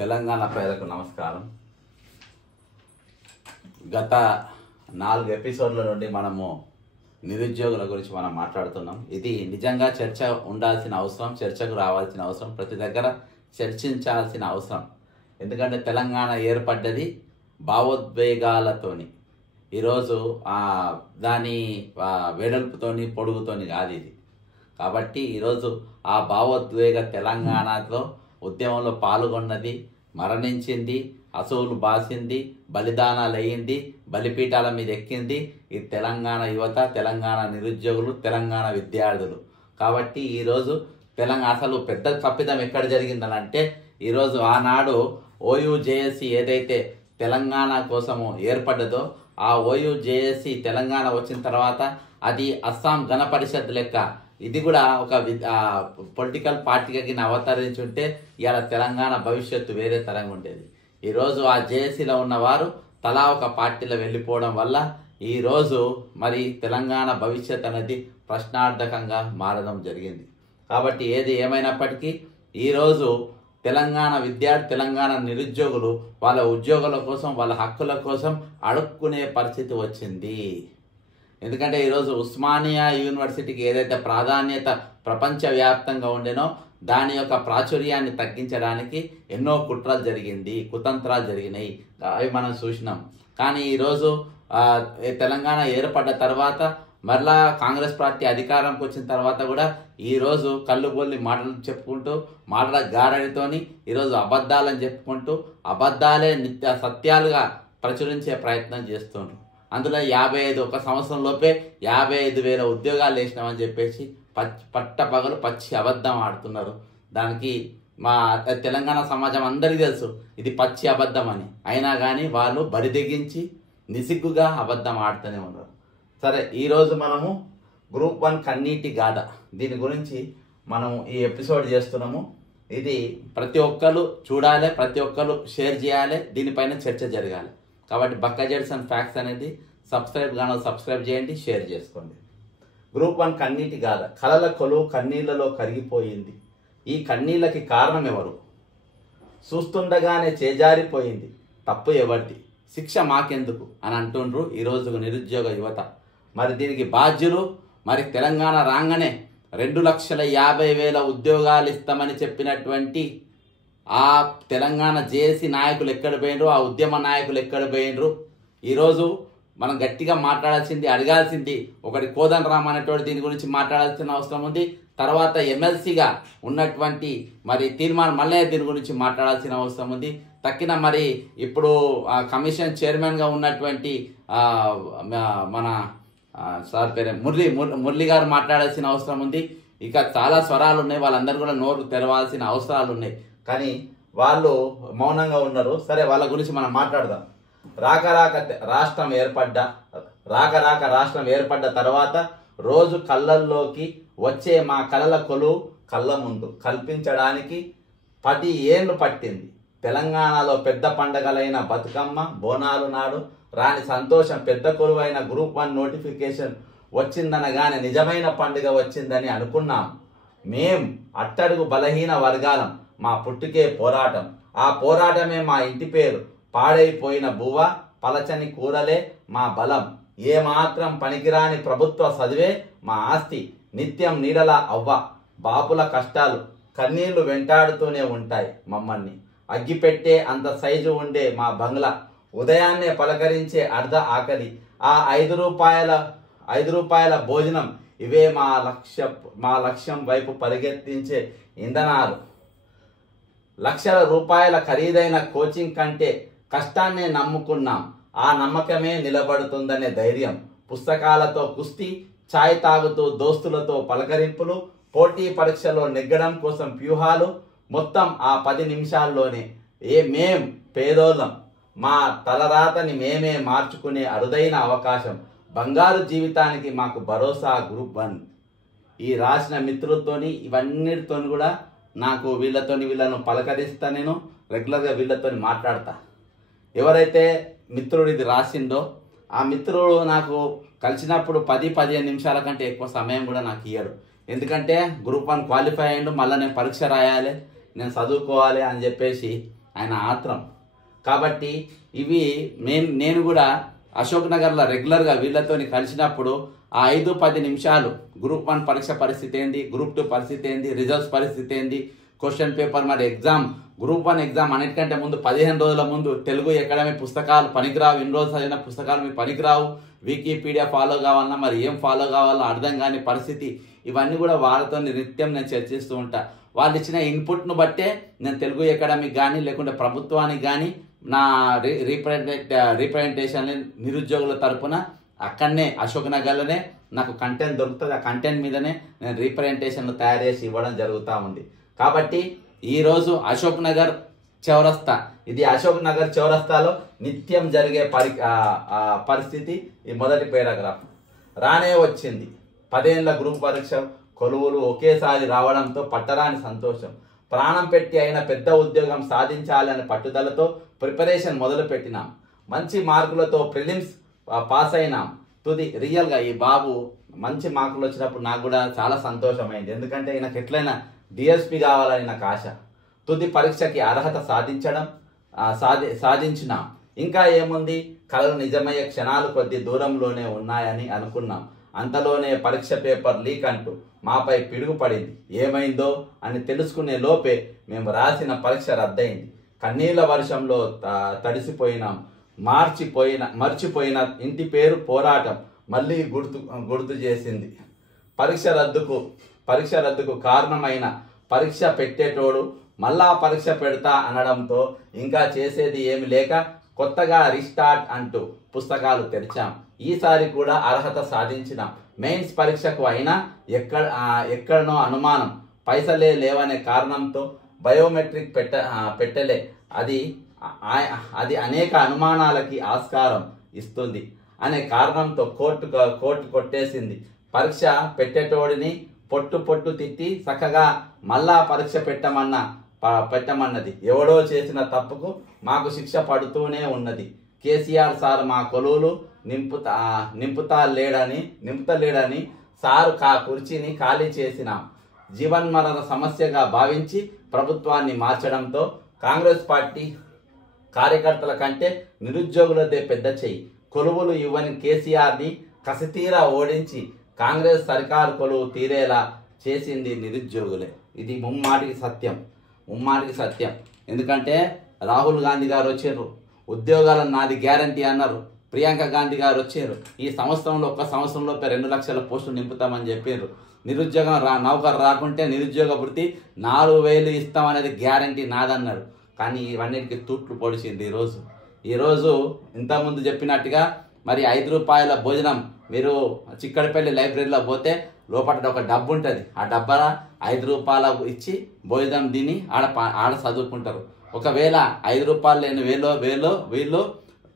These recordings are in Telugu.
తెలంగాణ ప్రజలకు నమస్కారం. గత 4 ఎపిసోడ్ల నుండి మనము నిరుద్యోగుల గురించి మనం మాట్లాడుతున్నాం. ఇది నిజంగా చర్చ ఉండాల్సిన అవసరం, చర్చకు రావాల్సిన అవసరం, ప్రతి దగ్గర చర్చించాల్సిన అవసరం. ఎందుకంటే తెలంగాణ ఏర్పడ్డది భావోద్వేగాలతోని. ఈరోజు దాని వెడల్పుతోని పొడుగుతోని కాదు ఇది. కాబట్టి ఈరోజు ఆ భావోద్వేగ తెలంగాణలో ఉద్యమంలో పాల్గొన్నది, మరణించింది, అసూలు బాసింది, బలిదానాలు అయ్యింది, బలిపీఠాల మీద ఎక్కింది ఈ తెలంగాణ యువత, తెలంగాణ నిరుద్యోగులు, తెలంగాణ విద్యార్థులు. కాబట్టి ఈరోజు అసలు పెద్ద తప్పిదం ఎక్కడ జరిగిందని అంటే, ఈరోజు ఆనాడు ఓయూజేఏసీ ఏదైతే తెలంగాణ కోసము ఏర్పడ్డదో ఆ ఓయూజేఏసీ తెలంగాణ వచ్చిన తర్వాత అది అస్సాం గణ పరిషత్ లెక్క ఇది కూడా ఒక పొలిటికల్ పార్టీకి అవతరించుంటే ఇవాళ తెలంగాణ భవిష్యత్తు వేరే తరంగా ఉండేది. ఈరోజు ఆ జేఏసీలో ఉన్నవారు తలా ఒక పార్టీలో వెళ్ళిపోవడం వల్ల ఈరోజు మరి తెలంగాణ భవిష్యత్ అనేది ప్రశ్నార్థకంగా మారడం జరిగింది. కాబట్టి ఏది ఏమైనప్పటికీ ఈరోజు తెలంగాణ తెలంగాణ నిరుద్యోగులు వాళ్ళ ఉద్యోగాల కోసం, వాళ్ళ హక్కుల కోసం అడుక్కునే పరిస్థితి వచ్చింది. ఎందుకంటే ఈరోజు ఉస్మానియా యూనివర్సిటీకి ఏదైతే ప్రాధాన్యత ప్రపంచవ్యాప్తంగా ఉండేనో దాని యొక్క ప్రాచుర్యాన్ని తగ్గించడానికి ఎన్నో కుతంత్రాలు జరిగినాయి, అవి మనం చూసినాం. కానీ ఈరోజు తెలంగాణ ఏర్పడ్డ తర్వాత మరలా కాంగ్రెస్ పార్టీ అధికారంకి వచ్చిన తర్వాత కూడా ఈరోజు కళ్ళుబొల్లి మాటలు చెప్పుకుంటూ, మాటల గారడితోని ఈరోజు అబద్ధాలని చెప్పుకుంటూ అబద్ధాలే నిత్య సత్యాలుగా ప్రచురించే ప్రయత్నం చేస్తున్నారు. అందులో 55 ఒక సంవత్సరం లోపే 55,000 ఉద్యోగాలు వేసినామని చెప్పేసి పట్టపగలు పచ్చి అబద్ధం ఆడుతున్నారు. దానికి మా తెలంగాణ సమాజం అందరికీ తెలుసు ఇది పచ్చి అబద్ధం అని. అయినా కానీ వాళ్ళు బరిదెగించి నిసిగ్గుగా అబద్ధం ఆడుతూనే ఉన్నారు. సరే, ఈరోజు మనము గ్రూప్ 1 కన్నీటి గాథ దీని గురించి మనం ఈ ఎపిసోడ్ చేస్తున్నాము. ఇది ప్రతి ఒక్కరు చూడాలి, ప్రతి ఒక్కరు షేర్ చేయాలి, దీనిపైన చర్చ జరగాలి. కాబట్టి బక్కజెట్స్ అండ్ ఫ్యాక్ట్స్ అనేది సబ్స్క్రైబ్ చేయండి, షేర్ చేసుకోండి. గ్రూప్ 1 కన్నీటి గాథ. కలల కొలువు కన్నీళ్లలో కరిగిపోయింది. ఈ కన్నీళ్ళకి కారణం ఎవరు? చూస్తుండగానే చేజారిపోయింది. తప్పు ఎవరిది? శిక్ష మాకెందుకు అని అంటుండ్రు ఈరోజు నిరుద్యోగ యువత. మరి దీనికి బాధ్యులు మరి తెలంగాణ రాగానే 2,50,000 ఉద్యోగాలు ఇస్తామని చెప్పినటువంటి ఆ తెలంగాణ జేఏసీ నాయకులు ఎక్కడ పోయినరు? ఆ ఉద్యమ నాయకులు ఎక్కడ పోయినరు? ఈరోజు మనం గట్టిగా మాట్లాడాల్సింది, అడగాల్సింది ఒకటి కోదండరామ్ అనేటువంటి దీని గురించి మాట్లాడాల్సిన అవసరం ఉంది. తర్వాత ఎమ్మెల్సీగా ఉన్నటువంటి మరి తీర్మానం మల్లయ్య దీని గురించి మాట్లాడాల్సిన అవసరం ఉంది. తక్కిన మరి ఇప్పుడు కమిషన్ చైర్మన్గా ఉన్నటువంటి మన సార్ పేరే మురళి గారు మాట్లాడాల్సిన అవసరం ఉంది. ఇక చాలా స్వరాలు ఉన్నాయి, వాళ్ళందరూ కూడా నోరు తెరవాల్సిన అవసరాలు ఉన్నాయి. కానీ వాళ్ళు మౌనంగా ఉన్నారు. సరే, వాళ్ళ గురించి మనం మాట్లాడదాం. రాక రాష్ట్రం ఏర్పడ్డ తర్వాత రోజు కళ్ళల్లోకి వచ్చే మా కలల కొలువు కళ్ళ ముందు కల్పించడానికి 10 ఏళ్ళు పట్టింది. తెలంగాణలో పెద్ద పండగలైన బతుకమ్మ, బోనాలు నాడు రాని సంతోషం, పెద్ద కొలువైన గ్రూప్ 1 నోటిఫికేషన్ వచ్చిందనగానే నిజమైన పండుగ వచ్చిందని అనుకున్నాం. మేం అట్టడుగు బలహీన వర్గాలం, మా పుట్టుకే పోరాటం, ఆ పోరాటమే మా ఇంటి పేరు. పాడైపోయిన బువ్వ, పలచని కూరలే మా బలం, ఏమాత్రం పనికిరాని ప్రభుత్వ చదివే మా ఆస్తి. నిత్యం నీడల అవ్వ బాపుల కష్టాలు కన్నీళ్లు వెంటాడుతూనే ఉంటాయి మమ్మల్ని. అగ్గిపెట్టే అంత సైజు ఉండే మా బంగ్లా, ఉదయాన్నే పలకరించే అర్ధ ఆకలి, ఆ 5 రూపాయల భోజనం, ఇవే మా లక్ష్యం వైపు పరిగెత్తించే ఇంధనాలు. లక్షల రూపాయల ఖరీదైన కోచింగ్ కంటే కష్టాన్నే నమ్ముకున్నాం. ఆ నమ్మకమే నిలబడుతుందనే ధైర్యం. పుస్తకాలతో కుస్తీ, ఛాయ్ తాగుతూ దోస్తులతో పలకరింపులు, పోటీ పరీక్షలో నెగ్గడం కోసం వ్యూహాలు, మొత్తం ఆ 10 నిమిషాల్లోనే. మేం పేదోళ్ళం, మా తలరాతని మేమే మార్చుకునే అరుదైన అవకాశం, బంగారు జీవితానికి మాకు భరోసా గ్రూప్ 1. ఈ రాసిన మిత్రులతోని ఇవన్నిటితో కూడా నాకు వీళ్ళను పలకరిస్తా. నేను రెగ్యులర్గా వీళ్ళతో మాట్లాడతా. ఎవరైతే మిత్రుడు ఇది రాసిండో ఆ మిత్రుడు నాకు కలిసినప్పుడు 10-15 నిమిషాల కంటే ఎక్కువ సమయం కూడా నాకు ఇయ్యడు. ఎందుకంటే గ్రూప్ 1 క్వాలిఫై అయ్యిండు, మళ్ళీ నేను పరీక్ష రాయాలి, నేను చదువుకోవాలి అని చెప్పేసి ఆయన ఆత్రం. కాబట్టి ఇవి నేను కూడా అశోక్ నగర్లో రెగ్యులర్గా వీళ్ళతోని కలిసినప్పుడు ఆ 5-10 నిమిషాలు గ్రూప్ 1 పరీక్ష పరిస్థితి ఏంది, గ్రూప్ 2 పరిస్థితి ఏంది, రిజల్ట్స్ పరిస్థితి ఏంది, క్వశ్చన్ పేపర్, మరి ఎగ్జామ్, గ్రూప్ 1 ఎగ్జామ్ అన్నిటికంటే ముందు 15 రోజుల ముందు తెలుగు అకాడమీ పుస్తకాలు పనికిరావు, ఇన్ని రోజులు చదివిన పుస్తకాలు మీకు పనికిరావు, వికీపీడియా ఫాలో కావాలన్నా మరి ఏం ఫాలో కావాలో అర్థం కాని పరిస్థితి. ఇవన్నీ కూడా వాళ్ళతో నిత్యం నేను చర్చిస్తూ ఉంటా. వాళ్ళు ఇచ్చిన ఇన్పుట్ను బట్టే నేను తెలుగు అకాడమీకి కానీ లేకుంటే ప్రభుత్వానికి కానీ నా రీప్రజెంటేషన్ నిరుద్యోగుల తరపున అక్కడనే అశోక్ నగర్లోనే నాకు కంటెంట్ దొరుకుతుంది. ఆ కంటెంట్ మీదనే నేను రీప్రజెంటేషన్లు తయారు చేసి ఇవ్వడం జరుగుతూ ఉంది. కాబట్టి ఈరోజు అశోక్ నగర్ చౌరస్తా, ఇది అశోక్ నగర్ చౌరస్తాలో నిత్యం జరిగే పరిస్థితి. ఈ మొదటి పారాగ్రాఫ్ రానే వచ్చింది. 10 ఏళ్ల గ్రూప్ పరీక్ష కొలువులు ఒకేసారి రావడంతో పట్టరాని సంతోషం. ప్రాణం పెట్టి అయిన పెద్ద ఉద్యోగం సాధించాలనే పట్టుదలతో ప్రిపరేషన్ మొదలు పెట్టినాం. మంచి మార్కులతో ప్రిలిమ్స్ పాస్ అయినాం. తుది రియల్గా ఈ బాబు మంచి మార్కులు వచ్చినప్పుడు నాకు కూడా చాలా సంతోషమైంది. ఎందుకంటే ఈయనకు ఎట్లయినా డిఎస్పి కావాలని నాకు ఆశ. తుది పరీక్షకి అర్హత సాధించినాం. ఇంకా ఏముంది, కలలు నిజమయ్యే క్షణాలు కొద్ది దూరంలోనే ఉన్నాయని అనుకున్నాం. అంతలోనే పరీక్ష పేపర్ లీక్ అంటూ మాపై పిడుగు పడింది. ఏమైందో అని తెలుసుకునే లోపే మేము రాసిన పరీక్ష రద్దయింది. కన్నీళ్ల వర్షంలో తడిసిపోయినాం. మర్చిపోయిన ఇంటి పేరు పోరాటం మళ్ళీ గుర్తు చేసింది. పరీక్ష రద్దుకు కారణమైన పరీక్ష పెట్టేటోడు మళ్ళా పరీక్ష పెడతా అనడంతో ఇంకా చేసేది ఏమి లేక కొత్తగా రీస్టార్ట్ అంటూ పుస్తకాలు తెరిచాం. ఈసారి కూడా అర్హత సాధించినాం. మెయిన్స్ పరీక్షకు అయినా ఎక్కడనో అనుమానం, పైసలే లేవనే కారణంతో బయోమెట్రిక్ పెట్టలే. అది అనేక అనుమానాలకి ఆస్కారం ఇస్తుంది అనే కారణంతో కోర్టు కొట్టేసింది. పరీక్ష పెట్టేటోడిని పొట్టు తిట్టి చక్కగా మళ్ళా పరీక్ష పెట్టమన్నది. ఎవడో చేసిన తప్పుకు మాకు శిక్ష పడుతూనే ఉన్నది. కేసీఆర్ సార్ మా కొలువులు నింపుతలేడని సారు కుర్చీని ఖాళీ చేసినాం. జీవన్మరణ సమస్యగా భావించి ప్రభుత్వాన్ని మార్చడంతో కాంగ్రెస్ పార్టీ కార్యకర్తల కంటే నిరుద్యోగులదే పెద్ద చెయ్యి. కొలువులు ఇవ్వని కేసీఆర్ని కసితీరా ఓడించి కాంగ్రెస్ సర్కారు కొలువు తీరేలా చేసింది నిరుద్యోగులే. ఇది ముమ్మాటికి సత్యం. ఎందుకంటే రాహుల్ గాంధీ గారు వచ్చారు, ఉద్యోగాలను నాది గ్యారంటీ అన్నారు. ప్రియాంక గాంధీ గారు వచ్చారు, ఈ ఒక్క సంవత్సరంలో 2 లక్షల పోస్టులు నింపుతామని చెప్పారు. నిరుద్యోగం నౌకరు రాకుంటే నిరుద్యోగ వృత్తి 4,000 ఇస్తామనేది గ్యారంటీ నాదన్నారు. కానీ ఇవన్నిటికీ తూట్లు పొడిచింది. ఈరోజు ఇంతకుముందు చెప్పినట్టుగా మరి 5 రూపాయల భోజనం, మీరు చిక్కడపల్లి లైబ్రరీలో పోతే లోపల ఒక డబ్బు ఉంటుంది. ఆ డబ్బా 5 రూపాయలు ఇచ్చి భోజనం తిని ఆడ చదువుకుంటారు. ఒకవేళ 5 రూపాయలు లేని వీళ్ళు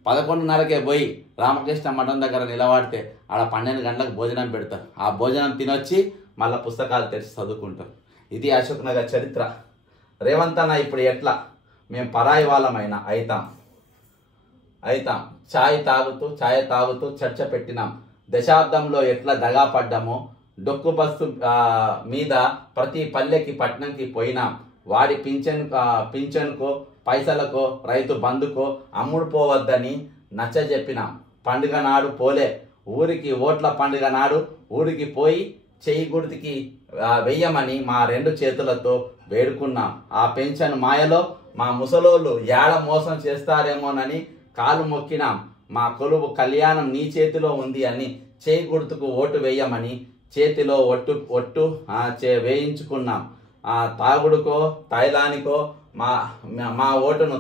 11:30కే పోయి రామకృష్ణ మఠం దగ్గర నిలబడితే ఆడ 12 గంటలకు భోజనం పెడతారు. ఆ భోజనం తినొచ్చి మళ్ళీ పుస్తకాలు తెరిచి చదువుకుంటారు. ఇది అశోక్ నగర్ చరిత్ర. రేవంత్ అన్న ఇప్పుడు ఎట్లా మేము పరాయి వాళ్ళమైనా అయితాం. ఛాయ్ తాగుతూ చర్చ పెట్టినాం. దశాబ్దంలో ఎట్లా దగా పడ్డామో డొక్కు బస్సు మీద ప్రతి పల్లెకి పట్టణంకి పోయినాం. వాడి పింఛన్కో పైసలకో రైతు బంధుకో అమ్ముడు పోవద్దని నచ్చ చెప్పినాం. పండుగ నాడు పోలే ఊరికి, ఓట్ల పండుగ నాడు ఊరికి పోయి చెయ్యి గుర్తుకి వెయ్యమని మా 2 చేతులతో వేడుకున్నాం. ఆ పెన్షన్ మాయలో మా ముసలోళ్ళు ఏడ మోసం చేస్తారేమోనని కాలు మొక్కినాం. మా కొలువు కళ్యాణం నీ చేతిలో ఉంది అని చేయి గుర్తుకు ఓటు వేయమని చేతిలో ఒట్టు వేయించుకున్నాం. తాగుడుకో తైలానికో మా ఓటుని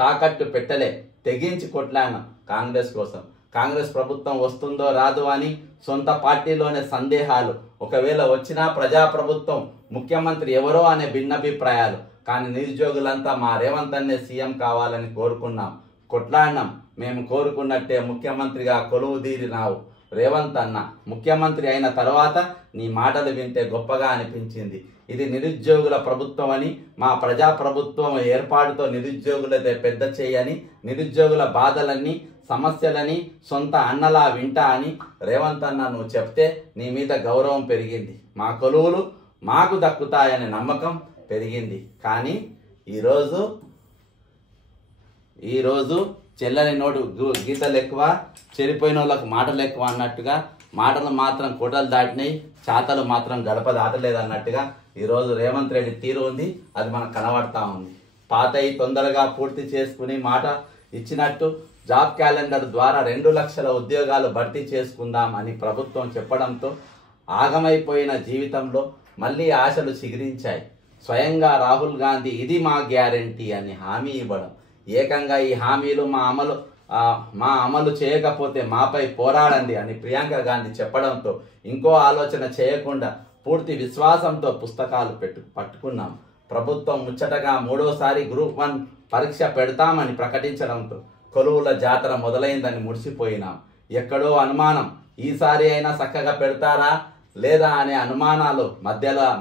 తాకట్టు పెట్టలే. తెగించి కొట్లాను కాంగ్రెస్ కోసం. కాంగ్రెస్ ప్రభుత్వం వస్తుందో రాదు అని సొంత పార్టీలోనే సందేహాలు. ఒకవేళ వచ్చినా ప్రజాప్రభుత్వం, ముఖ్యమంత్రి ఎవరో అనే భిన్నాభిప్రాయాలు. కానీ నిరుద్యోగులంతా మా రేవంత్ అన్నే సీఎం కావాలని కోరుకున్నాం, కొట్లాడినాం. మేము కోరుకున్నట్టే ముఖ్యమంత్రిగా కొలువు తీరినావు రేవంత్ అన్న. ముఖ్యమంత్రి అయిన తర్వాత నీ మాటలు వింటే గొప్పగా అనిపించింది. ఇది నిరుద్యోగుల ప్రభుత్వం అని, మా ప్రజాప్రభుత్వం ఏర్పాటుతో నిరుద్యోగులదే పెద్ద చేయని, నిరుద్యోగుల బాధలన్నీ సమస్యలని సొంత అన్నలా వింటా అని రేవంత్ అన్న నువ్వు చెప్తే నీ మీద గౌరవం పెరిగింది. మా కొలువులు మాకు దక్కుతాయనే నమ్మకం పెరిగింది. కానీ ఈరోజు చెల్లని నోటు గీతలు ఎక్కువ, చెడిపోయిన వాళ్ళకు మాటలు ఎక్కువ అన్నట్టుగా మాటలు మాత్రం కోటలు దాటినాయి, చాతలు మాత్రం గడప దాటలేదు అన్నట్టుగా ఈరోజు రేవంత్ రెడ్డి తీరు ఉంది. అది మనకు కనబడతా ఉంది. పాతయి తొందరగా పూర్తి చేసుకుని మాట ఇచ్చినట్టు జాబ్ క్యాలెండర్ ద్వారా 2 లక్షల ఉద్యోగాలు భర్తీ చేసుకుందాం అని ప్రభుత్వం చెప్పడంతో ఆగమైపోయిన జీవితంలో మళ్ళీ ఆశలు చిగురించాయి. స్వయంగా రాహుల్ గాంధీ ఇది మా గ్యారంటీ అని హామీ ఇవ్వడం, ఏకంగా ఈ హామీలు మా అమలు చేయకపోతే మాపై పోరాడండి అని ప్రియాంక గాంధీ చెప్పడంతో ఇంకో ఆలోచన చేయకుండా పూర్తి విశ్వాసంతో పుస్తకాలు పట్టుకున్నాం. ప్రభుత్వం ముచ్చటగా 3వసారి గ్రూప్ 1 పరీక్ష పెడతామని ప్రకటించడంతో కొలువుల జాతర మొదలైందని మురిసిపోయినాం. ఎక్కడో అనుమానం, ఈసారి అయినా చక్కగా పెడతారా లేదా అనే అనుమానాలు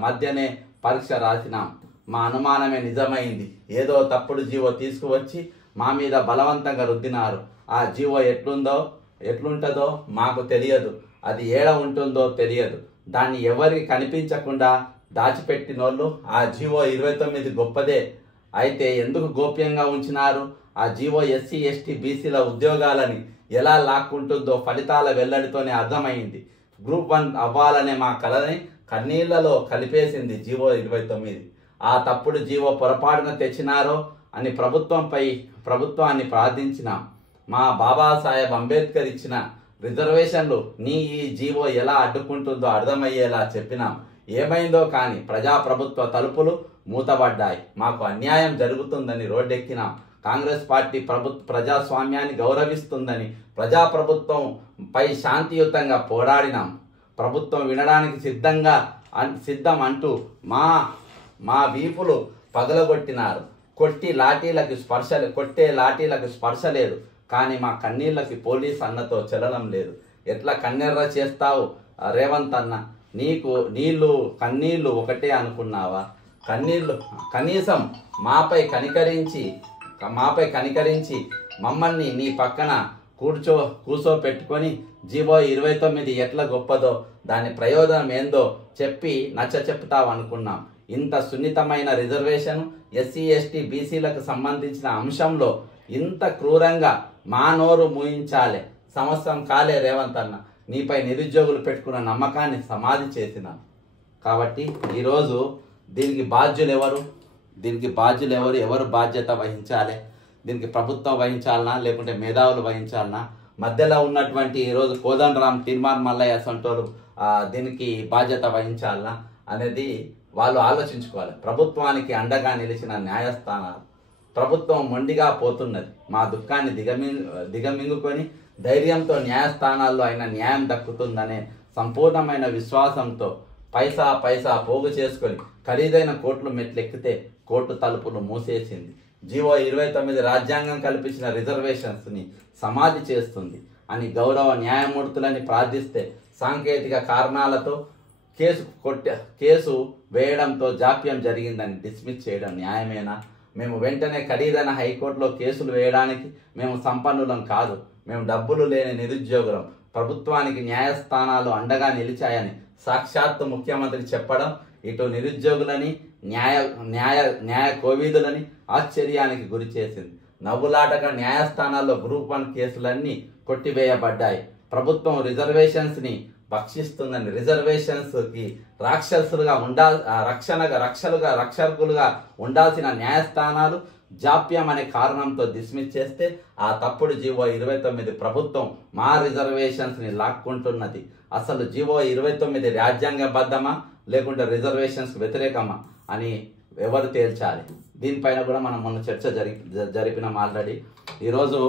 మధ్యనే పరీక్ష రాసినాం. మా అనుమానమే నిజమైంది. ఏదో తప్పుడు జీవో తీసుకువచ్చి మా మీద బలవంతంగా రుద్దినారు. ఆ జీవో ఎట్లుంటుందో మాకు తెలియదు, అది ఏడ ఉంటుందో తెలియదు. దాన్ని ఎవరికి కనిపించకుండా దాచిపెట్టినోళ్ళు ఆ జీవో 29 గొప్పదే. అయితే ఎందుకు గోప్యంగా ఉంచినారు? ఆ జీవో ఎస్సీ ఎస్టీ బీసీల ఉద్యోగాలని ఎలా లాక్కుంటుందో ఫలితాల వెల్లడితోనే అర్థమైంది. గ్రూప్ 1 అవ్వాలనే మా కలని కన్నీళ్లలో కలిపేసింది జీవో 29. ఆ తప్పుడు జీవో పొరపాటున తెచ్చినారో అని ప్రభుత్వాన్ని ప్రార్థించినాం. మా బాబాసాహెబ్ అంబేద్కర్ ఇచ్చిన రిజర్వేషన్లు ఈ జీవో ఎలా అడ్డుకుంటుందో అర్థమయ్యేలా చెప్పినాం. ఏమైందో కానీ ప్రజాప్రభుత్వ తలుపులు మూతబడ్డాయి. మాకు అన్యాయం జరుగుతుందని రోడ్డెక్కినాం. కాంగ్రెస్ పార్టీ ప్రజాస్వామ్యాన్ని గౌరవిస్తుందని ప్రజాప్రభుత్వం పై శాంతియుతంగా పోరాడినాం. ప్రభుత్వం వినడానికి సిద్ధం అంటూ మా వీపులు పగలగొట్టినారు. కొట్టే లాఠీలకు స్పర్శ లేదు. కానీ మా కన్నీళ్ళకి పోలీస్ అన్నతో చలనం లేదు. ఎట్లా కన్నెర్ర చేస్తావు రేవంత్ అన్న? కన్నీళ్లు ఒకటే అనుకున్నావా? కనీసం మాపై కనికరించి మమ్మల్ని నీ పక్కన కూర్చోపెట్టుకొని జీవో 29 ఎట్లా గొప్పదో దాని ప్రయోజనం ఏందో చెప్పి చెప్తావు అనుకున్నాం. ఇంత సున్నితమైన రిజర్వేషన్ ఎస్సీ ఎస్టీ బీసీలకు సంబంధించిన అంశంలో ఇంత క్రూరంగా మా నోరు మూయించాలే? సంవత్సరం కాలే రేవంత్ అన్న, నీపై నిరుద్యోగులు పెట్టుకున్న నమ్మకాన్ని సమాధి చేసినాం. కాబట్టి ఈరోజు దీనికి బాధ్యులు ఎవరు? ఎవరు బాధ్యత వహించాలి? దీనికి ప్రభుత్వం వహించాలనా లేకుంటే మేధావులు వహించాలనా? మధ్యలో ఉన్నటువంటి ఈరోజు కోదండరామ్, తీర్మాన్ మల్లయ్య సంటోలు దీనికి బాధ్యత వహించాలనా అనేది వాళ్ళు ఆలోచించుకోవాలి. ప్రభుత్వానికి అండగా నిలిచిన న్యాయస్థానాలు ప్రభుత్వం మొండిగా పోతున్నది. మా దుఃఖాన్ని దిగమింగుకొని ధైర్యంతో న్యాయస్థానాల్లో అయిన న్యాయం దక్కుతుందనే సంపూర్ణమైన విశ్వాసంతో పైసా పోగు చేసుకొని ఖరీదైన కోర్టులు మెట్లెక్కితే కోర్టు తలుపులు మూసేసింది. జీవో 29 రాజ్యాంగం కల్పించిన రిజర్వేషన్స్ని సమాధి చేస్తుంది అని గౌరవ న్యాయమూర్తులని ప్రార్థిస్తే సాంకేతిక కారణాలతో కేసు వేయడంతో జాప్యం జరిగిందని డిస్మిస్ చేయడం న్యాయమేనా? మేము వెంటనే ఖరీదైన హైకోర్టులో కేసులు వేయడానికి మేము సంపన్నులం కాదు. మేము డబ్బులు లేని నిరుద్యోగులం. ప్రభుత్వానికి న్యాయస్థానాలు అండగా నిలిచాయని సాక్షాత్తు ముఖ్యమంత్రి చెప్పడం ఇటు నిరుద్యోగులని న్యాయ కోవిదులని ఆశ్చర్యానికి గురి చేసింది. నవ్వులాటగా న్యాయస్థానాల్లో గ్రూప్ 1 కేసులన్నీ కొట్టివేయబడ్డాయి. ప్రభుత్వం రిజర్వేషన్స్ని భక్షిస్తుందని రిజర్వేషన్స్కి రాక్షసులుగా రక్షకులుగా ఉండాల్సిన న్యాయస్థానాలు జాప్యం అనే కారణంతో డిస్మిస్ చేస్తే ఆ తప్పుడు జీవో 29 ప్రభుత్వం మా రిజర్వేషన్స్ని లాక్కుంటున్నది. అసలు జీవో 29 రాజ్యాంగబద్ధమా లేకుంటే రిజర్వేషన్స్ వ్యతిరేకమా అని ఎవరు తేల్చాలి? దీనిపైన కూడా మనం మొన్న చర్చ జరిపినాం ఆల్రెడీ. ఈరోజు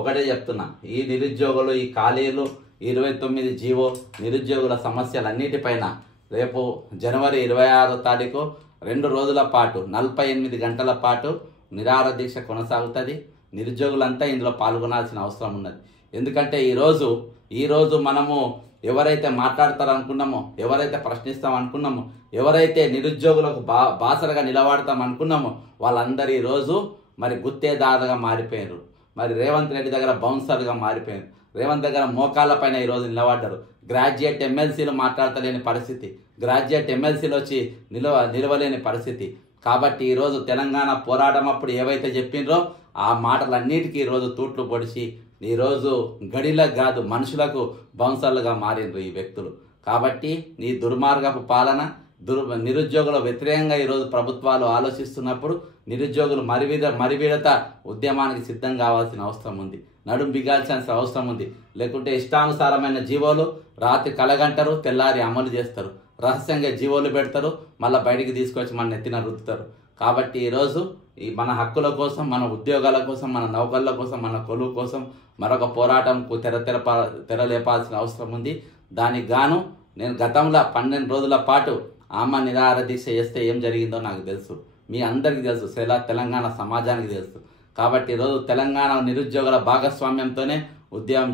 ఒకటే చెప్తున్నా, ఈ నిరుద్యోగులు, ఈ ఖాళీలు, 29 జీవో, నిరుద్యోగుల సమస్యలన్నిటిపైన రేపు జనవరి 26వ తారీఖు 2 రోజుల పాటు 48 గంటల పాటు నిరాహార దీక్ష కొనసాగుతుంది. నిరుద్యోగులంతా ఇందులో పాల్గొనాల్సిన అవసరం ఉన్నది. ఎందుకంటే ఈరోజు మనము ఎవరైతే మాట్లాడతారనుకున్నామో, ఎవరైతే ప్రశ్నిస్తాం అనుకున్నామో, ఎవరైతే నిరుద్యోగులకు బాసరగా నిలబడతాం అనుకున్నామో వాళ్ళందరూ ఈరోజు మరి గుత్తేదారుగా మారిపోయారు. మరి రేవంత్ రెడ్డి దగ్గర బౌన్సర్గా మారిపోయారు. రేవంత్ దగ్గర మోకాళ్ళపైన ఈరోజు నిలబడ్డారు. గ్రాడ్యుయేట్ ఎమ్మెల్సీలు మాట్లాడతలేని పరిస్థితి, గ్రాడ్యుయేట్ ఎమ్మెల్సీలు వచ్చి నిలవలేని పరిస్థితి. కాబట్టి ఈరోజు తెలంగాణ పోరాటం అప్పుడు ఏవైతే చెప్పిండ్రో ఆ మాటలన్నిటికీ ఈరోజు తూట్లు పొడిచి ఈరోజు గడిలకు కాదు మనుషులకు బౌన్సర్లుగా మారిండ్రు ఈ వ్యక్తులు. కాబట్టి నీ దుర్మార్గపు పాలన నిరుద్యోగుల వ్యతిరేకంగా ఈరోజు ప్రభుత్వాలు ఆలోచిస్తున్నప్పుడు నిరుద్యోగులు మరివిడత ఉద్యమానికి సిద్ధం కావాల్సిన అవసరం ఉంది. నడుం బిగాల్సిన అవసరం ఉంది. లేకుంటే ఇష్టానుసారమైన జీవోలు రాత్రి కలగంటారు, తెల్లారి అమలు చేస్తారు, రహస్యంగా జీవోలు పెడతారు, మళ్ళీ బయటికి తీసుకొచ్చి మన నెత్తిన రుద్దుతారు. కాబట్టి ఈరోజు ఈ మన హక్కుల కోసం, మన ఉద్యోగాల కోసం, మన నౌకర్ల కోసం, మన కొలువు కోసం మరొక పోరాటంకు తెరలేపాల్సిన అవసరం ఉంది. దానికి గాను నేను గతంలో 12 రోజుల పాటు ఆమె నిరాహార దీక్ష చేస్తే ఏం జరిగిందో నాకు తెలుసు, మీ అందరికీ తెలుసు, తెలంగాణ సమాజానికి తెలుసు. కాబట్టి ఈరోజు తెలంగాణ నిరుద్యోగుల భాగస్వామ్యంతోనే ఉద్యమం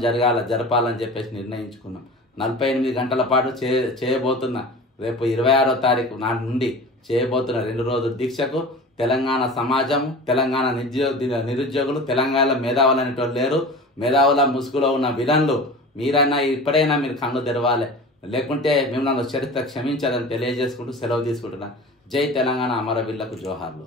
జరపాలని చెప్పేసి నిర్ణయించుకున్నాం. 48 గంటల పాటు చేయబోతున్న రేపు 26వ తారీఖు నాటి నుండి చేయబోతున్న 2 రోజుల దీక్షకు తెలంగాణ సమాజం, తెలంగాణ నిరుద్యోగులు, తెలంగాణ మేధావులు అనేటువంటి లేరు. మేధావుల ముసుగులో ఉన్న విలన్లు మీరైనా ఇప్పుడైనా మీరు కళ్ళు తెరవాలి, లేకుంటే మేము నన్ను చరిత్ర క్షమించాలని తెలియజేసుకుంటూ సెలవు తీసుకుంటున్నా. జై తెలంగాణ, అమరవీరులకు జోహార్లు.